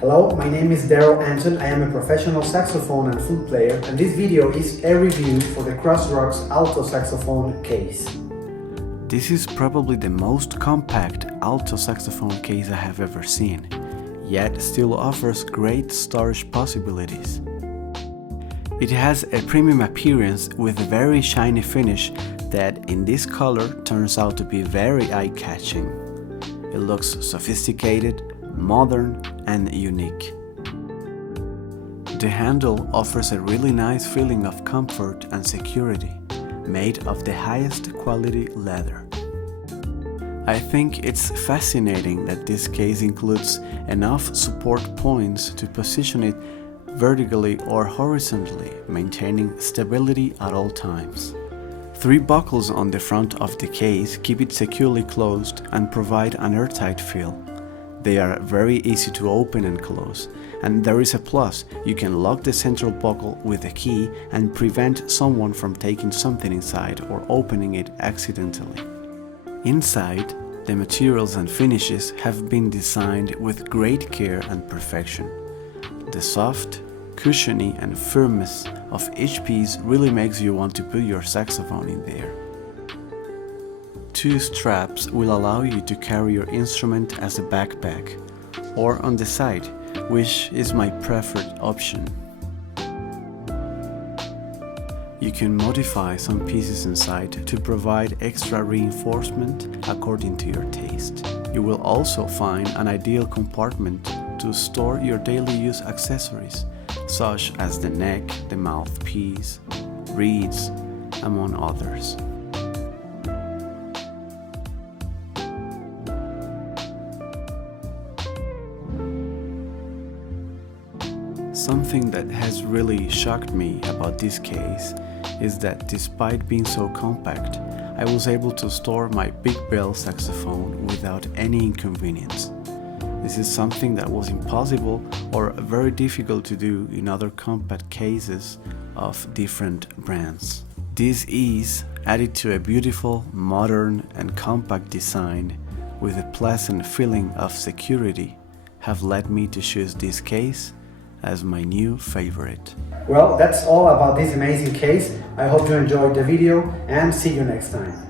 Hello, my name is Daryl Anton. I am a professional saxophone and flute player, and this video is a review for the Crossrock's Alto saxophone case. This is probably the most compact alto saxophone case I have ever seen, yet still offers great storage possibilities. It has a premium appearance with a very shiny finish that in this color turns out to be very eye-catching. It looks sophisticated, modern and unique. The handle offers a really nice feeling of comfort and security, made of the highest quality leather. I think it's fascinating that this case includes enough support points to position it vertically or horizontally, maintaining stability at all times. 3 buckles on the front of the case keep it securely closed and provide an airtight feel. They are very easy to open and close, and there is a plus: you can lock the central buckle with a key and prevent someone from taking something inside or opening it accidentally. Inside, the materials and finishes have been designed with great care and perfection. The soft, cushiony and firmness of each piece really makes you want to put your saxophone in there. 2 straps will allow you to carry your instrument as a backpack or on the side, which is my preferred option. You can modify some pieces inside to provide extra reinforcement according to your taste. You will also find an ideal compartment to store your daily use accessories, such as the neck, the mouthpiece, reeds, among others. Something that has really shocked me about this case is that despite being so compact, I was able to store my big bell saxophone without any inconvenience. This is something that was impossible or very difficult to do in other compact cases of different brands. This ease, added to a beautiful, modern and compact design with a pleasant feeling of security, have led me to choose this case as my new favorite. Well, that's all about this amazing case. I hope you enjoyed the video and see you next time.